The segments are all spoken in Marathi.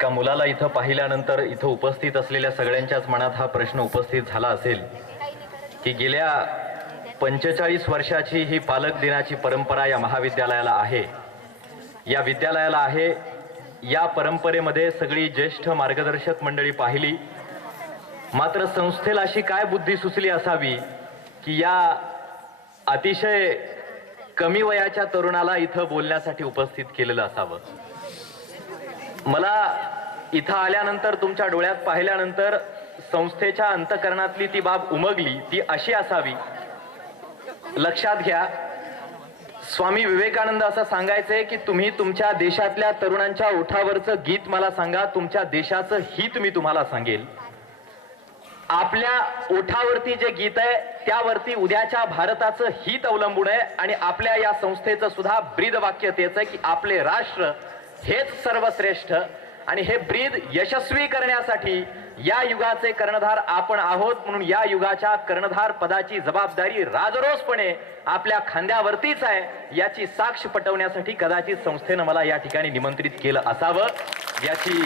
एका मुलाला इथं पाहिल्यानंतर इथं उपस्थित असलेल्या सगळ्यांच्याच मनात हा प्रश्न उपस्थित झाला असेल? की गेल्या पंचेचाळीस वर्षाची ही पालक दिनाची परंपरा या महाविद्यालयाला आहे. या विद्यालयाला आहे. या परंपरेमध्ये सगळी ज्येष्ठ मार्गदर्शक मंडळी पाहिली. मात्र संस्थेला अशी काय बुद्धी सुचली असावी? की या अतिशय कमी वयाच्या तरुणाला इथं बोलण्यासाठी उपस्थित केलेलं असावं? मला इथं आल्यानंतर तुमच्या डोळ्यात पाहिल्यानंतर संस्थेच्या अंतकरणातली ती बाब उमगली ती अशी असावी. लक्षात घ्या स्वामी विवेकानंद असं सांगायचंय की तुम्ही तुमच्या देशातल्या तरुणांच्या ओठावरचं गीत मला सांगा तुमच्या देशाचं हित मी तुम्हाला सांगेल. आपल्या ओठावरती जे गीत आहे त्यावरती उद्याच्या भारताचं हित अवलंबून आहे आणि आपल्या या संस्थेचं सुद्धा ब्रीद वाक्य तेच आहे की आपले राष्ट्र हेच सर्वश्रेष्ठ आणि हे ब्रीद यशस्वी करण्यासाठी या युगाचे कर्णधार आपण आहोत म्हणून या युगाच्या कर्णधार पदाची जबाबदारी राजरोसपणे आपल्या खांद्यावरतीच आहे याची साक्ष पटवण्यासाठी कदाचित संस्थेनं मला या ठिकाणी निमंत्रित केलं असावं. याची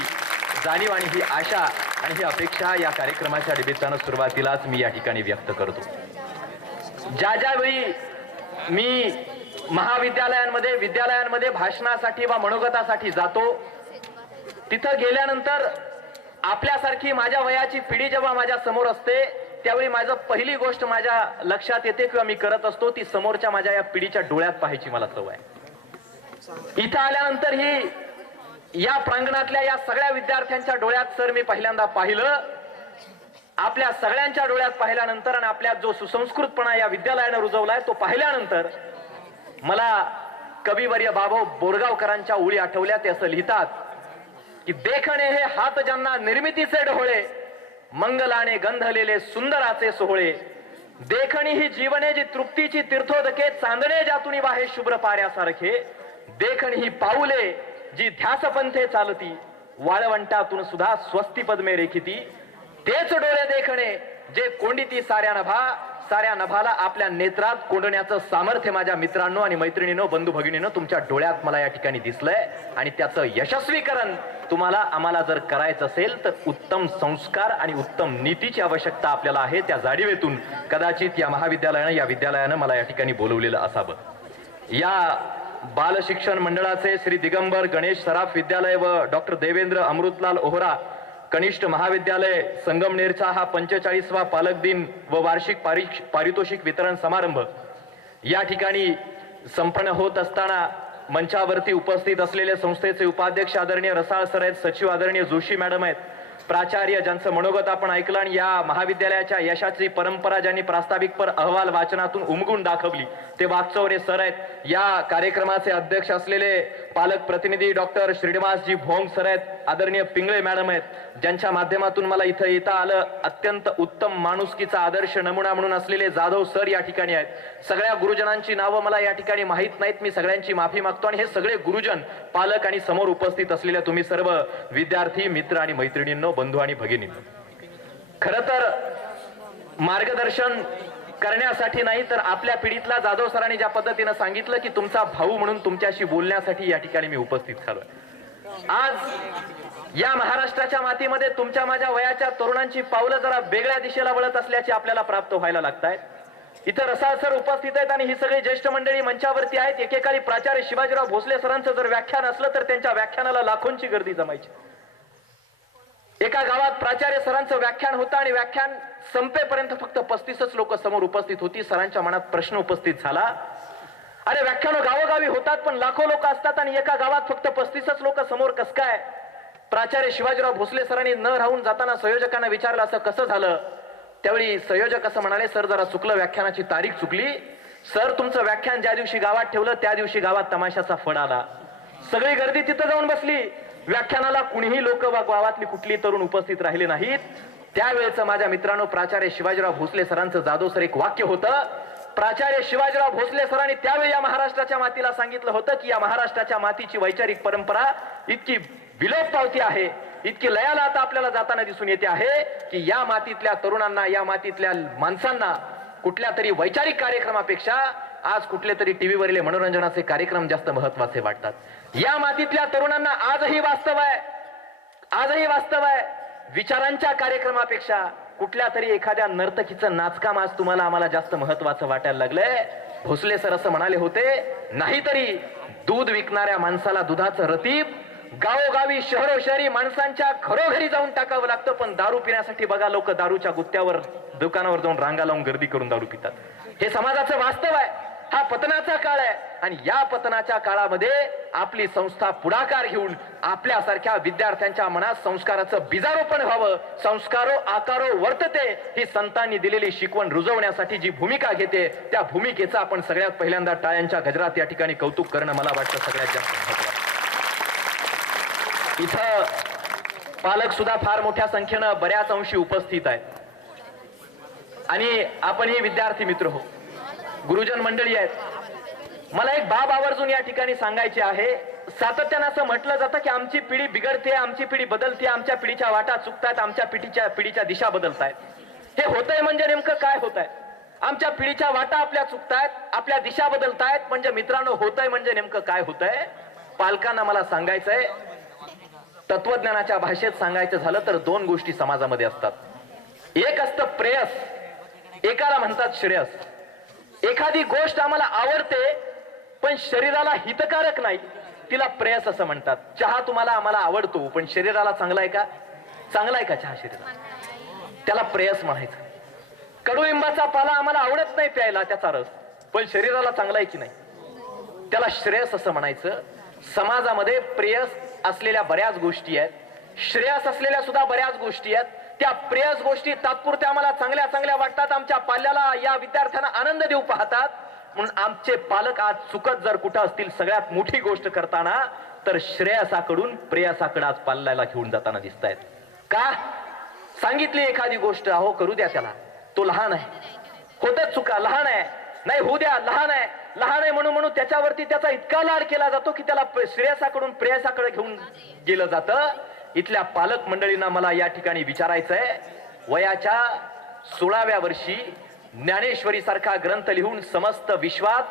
जाणीव आणि ही आशा आणि ही अपेक्षा या कार्यक्रमाच्या निमित्तानं सुरुवातीलाच मी या ठिकाणी व्यक्त करतो. ज्या ज्यावेळी मी महाविद्यालयांमध्ये विद्यालयांमध्ये भाषणासाठी वा मनोगतासाठी जातो. तिथं गेल्यानंतर आपल्यासारखी माझ्या वयाची पिढी जेव्हा माझ्यासमोर असते त्यावेळी माझं पहिली गोष्ट माझ्या लक्षात येते किंवा मी करत असतो ती समोरच्या माझ्या या पिढीच्या डोळ्यात पाहायची मला सवय इथं आल्यानंतर ही या प्रांगणातल्या या सगळ्या विद्यार्थ्यांच्या डोळ्यात सर मी पहिल्यांदा पाहिलं. आपल्या सगळ्यांच्या डोळ्यात पाहिल्यानंतर आणि आपल्या जो सुसंस्कृतपणा या विद्यालयानं रुजवलाय तो पाहिल्यानंतर मला कविवर्य बाबो बोरगावकरांच्या ओळी आठवल्या ते असं लिहितात की देखणे हे हात ज्यांना निर्मितीचे डोळे मंगलाने गंधलेले सुंदराचे सोहळे. देखणी ही जीवने जी तृप्तीची तीर्थोदके चांदणे ज्यातून वाहे शुभ्र पाऱ्यासारखे. देखणी ही पाऊले जी ध्यासपंथे चालती वाळवंटातून सुद्धा स्वस्ती पद्मे रेखिती. तेच डोळे देखणे जे कोंडीती साऱ्या नभा साऱ्या नभाला आपल्या नेत्रात कोंडण्याचं सामर्थ्य माझ्या मित्रांनो आणि मैत्रिणीनं बंधू भगिनीनं तुमच्या डोळ्यात मला या ठिकाणी दिसलंय. आणि त्याचं यशस्वीकरण तुम्हाला आम्हाला जर करायचं असेल तर उत्तम संस्कार आणि उत्तम नीतीची आवश्यकता आपल्याला आहे त्या जाणीवेतून. कदाचित या महाविद्यालयानं या विद्यालयानं मला या ठिकाणी बोलवलेलं असावं. या बाल शिक्षण मंडळाचे श्री दिगंबर गणेश सराफ विद्यालय व डॉक्टर देवेंद्र अमृतलाल ओहरा कनिष्ठ महाविद्यालय संगमनेरचा हा पंचेचाळीसवा पालक दिन व वार्षिक पारिश- पारितोषिक वितरण समारंभ. या ठिकाणी संपन्न होत असताना मंचावरती उपस्थित असलेले संस्थेचे उपाध्यक्ष आदरणीय रसाळ सर आहेत सचिव आदरणीय जोशी मॅडम आहेत. प्राचार्य ज्यांचं मनोगत आपण ऐकलं आणि या महाविद्यालयाच्या यशाची परंपरा ज्यांनी प्रास्ताविकपर अहवाल वाचनातून उमगून दाखवली ते वागचौरे सर आहेत. या कार्यक्रमाचे अध्यक्ष असलेले पालक प्रतिनिधी डॉक्टर श्रीनिवासजी भोंग सर आहेत आदरणीय पिंगळे मॅडम आहेत ज्यांच्या माध्यमातून मला इथं येता आलं. अत्यंत उत्तम माणुसकीचा आदर्श नमुना म्हणून असलेले जाधव सर या ठिकाणी आहेत. सगळ्या गुरुजनांची नावं मला या ठिकाणी माहीत नाहीत. मी सगळ्यांची माफी मागतो आणि हे सगळे गुरुजन पालक आणि समोर उपस्थित असलेल्या तुम्ही सर्व विद्यार्थी मित्र आणि मैत्रिणींनो बंधू आणि भगिनी खर तर मार्गदर्शन करण्यासाठी नाही तर आपल्या पिढीतला जाधव सरांनी ज्या पद्धतीनं सांगितलं की तुमचा भाऊ म्हणून तुमच्याशी बोलण्यासाठी या ठिकाणी मी उपस्थित झालोय. आज या महाराष्ट्राच्या मातीमध्ये तुमच्या माझ्या वयाच्या तरुणांची पावलं जरा वेगळ्या दिशेला वळत असल्याचे आपल्याला प्राप्त व्हायला लागतायत. इथं रसाळ सर उपस्थित आहेत आणि ही सगळी ज्येष्ठ मंडळी मंचावरती आहेत. एकेकाळी प्राचार्य शिवाजीराव भोसले सरांचं जर व्याख्यान असलं तर त्यांच्या व्याख्यानाला लाखोंची गर्दी जमायची. एका गावात प्राचार्य सरांचं व्याख्यान होतं आणि व्याख्यान संपेपर्यंत फक्त पस्तीसच लोक समोर उपस्थित होती. सरांच्या मनात प्रश्न उपस्थित झाला. अरे व्याख्यान गावोगावी होतात पण लाखो लोक असतात आणि एका गावात फक्त पस्तीसच लोक समोर कस काय? प्राचार्य शिवाजीराव भोसले सरांनी न राहून जाताना संयोजकांना विचारलं असं कसं झालं? त्यावेळी संयोजक असं म्हणाले सर जरा चुकलं व्याख्यानाची तारीख चुकली. सर तुमचं व्याख्यान ज्या दिवशी गावात ठेवलं त्या दिवशी गावात तमाशाचा फड आला. सगळी गर्दी तिथं जाऊन बसली. व्याख्यानाला कुणीही लोक वा गावातली कुठली तरुण उपस्थित राहिले नाहीत. त्यावेळेचं माझ्या मित्रांनो प्राचार्य शिवाजीराव भोसले सरांचं जाधव सर एक वाक्य होतं. प्राचार्य शिवाजीराव भोसले सरांनी त्यावेळी या महाराष्ट्राच्या मातीला सांगितलं होतं की या महाराष्ट्राच्या मातीची वैचारिक परंपरा इतकी विलोप पावती आहे इतकी लयाला आता आपल्याला जाताना दिसून येते आहे की या मातीतल्या तरुणांना या मातीतल्या माणसांना कुठल्या तरी वैचारिक कार्यक्रमापेक्षा आज कुठले तरी टीव्हीवरील मनोरंजनाचे कार्यक्रम जास्त महत्त्वाचे वाटतात. या मातीतल्या तरुणांना आजही वास्तव आहे. आजही वास्तव आहे. विचारांच्या कार्यक्रमापेक्षा कुठल्या तरी एखाद्या नर्तकीचं नाचकाम आज तुम्हाला आम्हाला जास्त महत्वाचं वाटायला लागलंय? भोसले सर असं म्हणाले होते नाहीतरी दूध विकणाऱ्या माणसाला दुधाचं रतीब गावोगावी शहरो शहरी माणसांच्या घरोघरी जाऊन टाकावं लागतं पण दारू पिण्यासाठी बघा लोक दारूच्या गुत्त्यावर दुकानावर जाऊन रांगा लावून गर्दी करून दारू पितात. हे समाजाचं वास्तव आहे. हा पतनाचा काळ आहे. आणि या पतनाच्या काळामध्ये आपली संस्था पुढाकार घेऊन आपल्यासारख्या विद्यार्थ्यांच्या मनात संस्काराचं बीजारोपण व्हावं. संस्कारो आकारो वर्तते ही संतांनी दिलेली शिकवण रुजवण्यासाठी जी भूमिका घेते त्या भूमिकेचं आपण सगळ्यात पहिल्यांदा टाळ्यांच्या गजरात या ठिकाणी कौतुक करणं मला वाटतं सगळ्यात जास्त इथं पालक सुद्धा फार मोठ्या संख्येनं बऱ्याच अंशी उपस्थित आहेत. आणि आपण हे विद्यार्थी मित्र हो. गुरुजन मंडळी आहेत मला एक बाब आवर्जून या ठिकाणी सांगायचे आहे. सातत्यानं असं म्हटलं जातं की आमची पिढी बिघडते आमची पिढी बदलते आमच्या पिढीच्या वाटा चुकतायत आमच्या पिढीच्या पिढीच्या दिशा बदलतायत. हे होतंय म्हणजे नेमकं काय होत आहे आमच्या पिढीच्या वाटा आपल्या चुकतायत आपल्या दिशा बदलतायत म्हणजे मित्रांनो होतंय म्हणजे नेमकं काय होतंय? पालकांना मला सांगायचंय तत्वज्ञानाच्या भाषेत सांगायचं झालं तर दोन गोष्टी समाजामध्ये असतात. एक असतं प्रेयस एकाला म्हणतात श्रेयस. एखादी गोष्ट आम्हाला आवडते पण शरीराला हितकारक नाही तिला प्रेयस असं म्हणतात. चहा तुम्हाला आम्हाला आवडतो पण शरीराला चांगला आहे का? चांगला आहे का चहा शरीराला? त्याला प्रेयस म्हणायचं. कडुलिंबाचा पाला आम्हाला आवडत नाही प्यायला त्याचा रस. पण शरीराला चांगला आहे की नाही? त्याला श्रेयस असं म्हणायचं. समाजामध्ये प्रेयस असलेल्या बऱ्याच गोष्टी आहेत. श्रेयस असलेल्या सुद्धा बऱ्याच गोष्टी आहेत. त्या प्रेयस गोष्टी तात्पुरत्या आम्हाला चांगल्या चांगल्या वाटतात. आमच्या पाल्याला या विद्यार्थ्यांना आनंद देऊ पाहतात. म्हणून आमचे पालक आज चुकत जर कुठं असतील सगळ्यात मोठी गोष्ट करताना तर श्रेयसाकडून प्रेयसाकडे आज पाल्याला घेऊन जाताना दिसत आहेत का? सांगितली एखादी गोष्ट अहो करू द्या त्याला. तो लहान आहे. होतच चुका. लहान आहे. नाही होऊ द्या. लहान आहे. लहान आहे म्हणून म्हणून त्याच्यावरती त्याचा इतका लाड केला जातो की त्याला श्रेयसाकडून प्रेयसाकडे घेऊन गेलं जातं. इथल्या पालक मंडळींना मला या ठिकाणी विचारायचंय. वयाच्या सोळाव्या वर्षी ज्ञानेश्वरी सारखा ग्रंथ लिहून समस्त विश्वात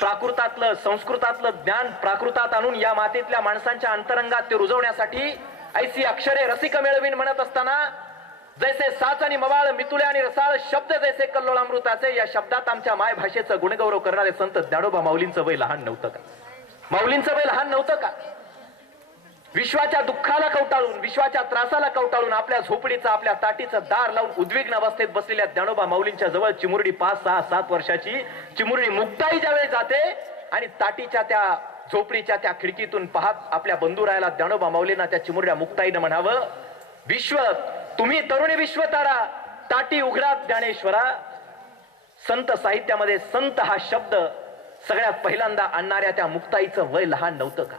प्राकृतातलं संस्कृतातलं ज्ञान प्राकृतात आणून या मातेतल्या माणसांच्या अंतरंगात ते रुजवण्यासाठी ऐसी अक्षरे रसिक मेळवीन म्हणत असताना जैसे साच आणि मवाळ मितुले आणि रसाळ शब्द जैसे कल्लोळामृताचे या शब्दात आमच्या माय भाषेचं गुणगौरव करणारे संत ज्ञानोबा माऊलींचं वय लहान नव्हतं का? माऊलींचं वय लहान नव्हतं का? विश्वाच्या दुःखाला कवटाळून विश्वाच्या त्रासाला कवटाळून आपल्या झोपडीचा आपल्या ताटीचं दार लावून उद्विग्न अवस्थेत बसलेल्या ज्ञानोबा माऊलींच्या जवळ चिमुरडी पाच सहा सात वर्षाची चिमुरडी मुक्ताई ज्यावेळी जाते आणि ताटीच्या त्या झोपडीच्या त्या खिडकीतून पाहत आपल्या बंधुरायाला ज्ञानोबा माऊलींना त्या चिमुरड्या मुक्ताईनं म्हणावं विश्व तुम्ही तरुणी विश्व तारा ताटी उघडा ज्ञानेश्वरा. संत साहित्यामध्ये संत हा शब्द सगळ्यात पहिल्यांदा आणणाऱ्या त्या मुक्ताईचं वय लहान नव्हतं का?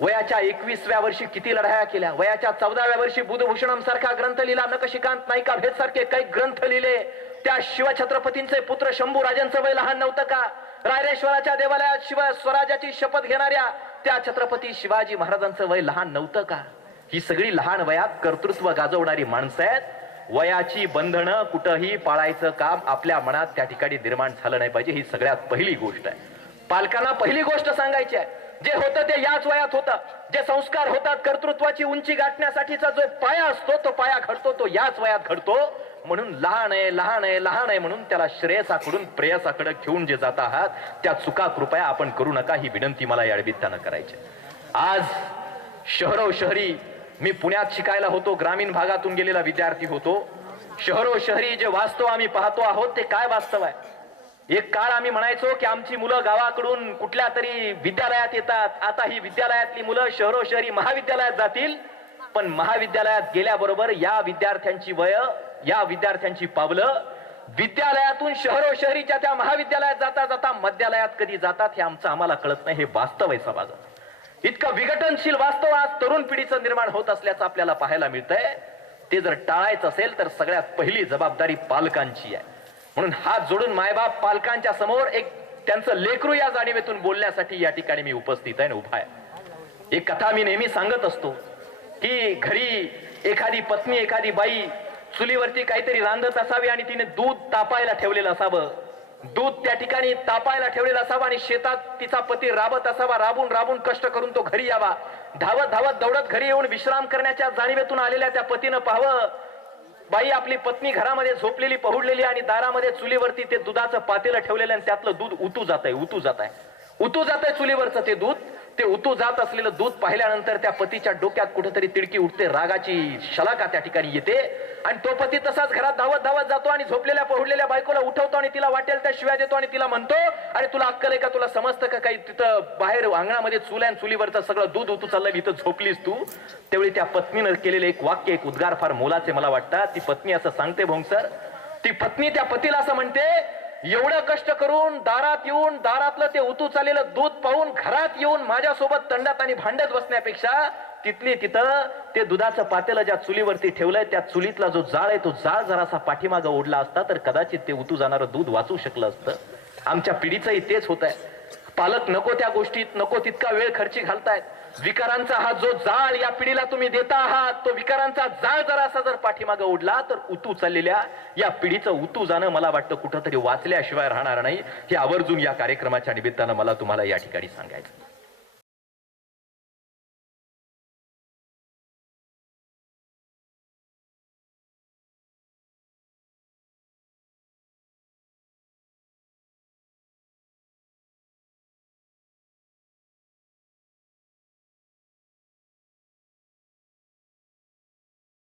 वयाच्या एकवीसव्या वर्षी किती लढाया केल्या? वयाच्या चौदाव्या वर्षी बुधभूषणम सारखा ग्रंथ लिहिला नकशिकांत नायिका भेद सारखे काही ग्रंथ लिहिले. त्या शिवछत्रपतींचे पुत्र शंभू राजांचं वय लहान नव्हतं का? रायरेश्वराच्या देवालयात शिव स्वराज्याची शपथ घेणाऱ्या त्या छत्रपती शिवाजी महाराजांचं वय लहान नव्हतं का? ही सगळी लहान वयात कर्तृत्व गाजवणारी माणसं आहेत. वयाची बंधनं कुठंही पाळायचं काम आपल्या मनात त्या ठिकाणी निर्माण झालं नाही पाहिजे. ही सगळ्यात पहिली गोष्ट आहे. पालकांना पहिली गोष्ट सांगायची आहे. जे होतं ते याच वयात होतं. जे संस्कार होतात कर्तृत्वाची उंची गाठण्यासाठीचा जो पाया असतो तो पाया घडतो तो याच वयात घडतो. म्हणून लहान आहे लहान आहे लहान आहे म्हणून त्याला श्रेयसाकडून प्रेयसाकडे घेऊन जे जात आहात त्या चुका कृपया आपण करू नका ही विनंती मला या निमित्तानं करायची आज शहरो शहरी मी पुण्यात शिकायला होतो ग्रामीण भागातून गेलेला विद्यार्थी होतो. शहरो शहरी जे वास्तव आम्ही पाहतो आहोत ते काय वास्तव आहे? एक काळ आम्ही म्हणायचो की आमची मुलं गावाकडून कुठल्या तरी विद्यालयात येतात. आता ही विद्यालयातली मुलं शहरो शहरी महाविद्यालयात जातील. पण महाविद्यालयात गेल्याबरोबर या विद्यार्थ्यांची वय या विद्यार्थ्यांची पावलं विद्यालयातून शहरो शहरीच्या त्या महाविद्यालयात जाता जाता मध्यालयात कधी जातात हे आमचं आम्हाला कळत नाही. हे वास्तव आहे समाजात इतकं विघटनशील वास्तव आज तरुण पिढीचं निर्माण होत असल्याचं आपल्याला पाहायला मिळतंय. ते जर टाळायचं असेल तर सगळ्यात पहिली जबाबदारी पालकांची आहे. म्हणून हात जोडून मायबाप पालकांच्या समोर एक त्यांचं लेकरू या जाणीवेतून बोलण्यासाठी या ठिकाणी मी उपस्थित आहे आणि उभा आहे. एक कथा मी नेहमी सांगत असतो की घरी एखादी पत्नी एखादी बाई चुलीवरती काहीतरी रांधत असावी आणि तिने दूध तापायला ठेवलेलं असावं. दूध त्या ठिकाणी तापायला ठेवलेलं असावं आणि शेतात तिचा पती राबत असावा. राबून राबून कष्ट करून तो घरी यावा. धावत धावत दौडत घरी येऊन विश्राम करण्याच्या जाणीवेतून आलेल्या त्या पतीनं पाहावं. बाई आपली पत्नी घरामध्ये झोपलेली पहुडलेली आणि दारामध्ये चुलीवरती ते दुधाचं पातेलं ठेवलेलं आणि त्यातलं दूध उतू जात आहे उतू जात आहे उतू जात आहे चुलीवरचं ते दूध. ते उतू जात असलेलं दूध पाहिल्यानंतर त्या पतीच्या डोक्यात कुठेतरी तिडकी उठते रागाची शलाका त्या ठिकाणी येते. आणि तो पती तसाच घरात धावत धावत जातो आणि झोपलेल्या पहुडलेल्या बायकोला उठवतो आणि तिला वाटेल त्या शिव्या देतो आणि तिला म्हणतो अरे तुला अक्कल आहे का? तुला समजतं का काही तिथं बाहेर अंगणामध्ये चुल्या आणि चुलीवरचं सगळं दूध उतू चाललं इथं झोपलीस तू? त्यावेळी त्या पत्नीनं केलेलं एक वाक्य एक उद्गार फार मोलाचे मला वाटतात ती पत्नी असं सांगते भोंगसर ती पत्नी त्या पतीला असं म्हणते एवढं कष्ट करून दारात येऊन दारातलं ते उतू चाललेलं दूध पाहून घरात येऊन माझ्यासोबत तंडात आणि भांडत बसण्यापेक्षा तिथली तिथं ते दुधाचं पातेलं ज्या चुलीवरती ठेवलंय त्या चुलीतला जो जाळ आहे तो जाळ जरासा पाठीमागं ओढला असता तर कदाचित ते उतू जाणारं दूध वाचू शकलं असतं. आमच्या पिढीचंही तेच होत आहे पालक नको त्या गोष्टीत नको तितका वेळ खर्ची घालतायत विकारांचा हा जो जाळ या पिढीला तुम्ही देता आहात तो विकारांचा जाळ जरासा जर पाठीमागं उडला तर उतू चाललेल्या या पिढीचं उतू जाणं मला वाटतं कुठंतरी वाचल्याशिवाय राहणार नाही. हे आवर्जून या कार्यक्रमाच्या निमित्तानं मला तुम्हाला या ठिकाणी सांगायचं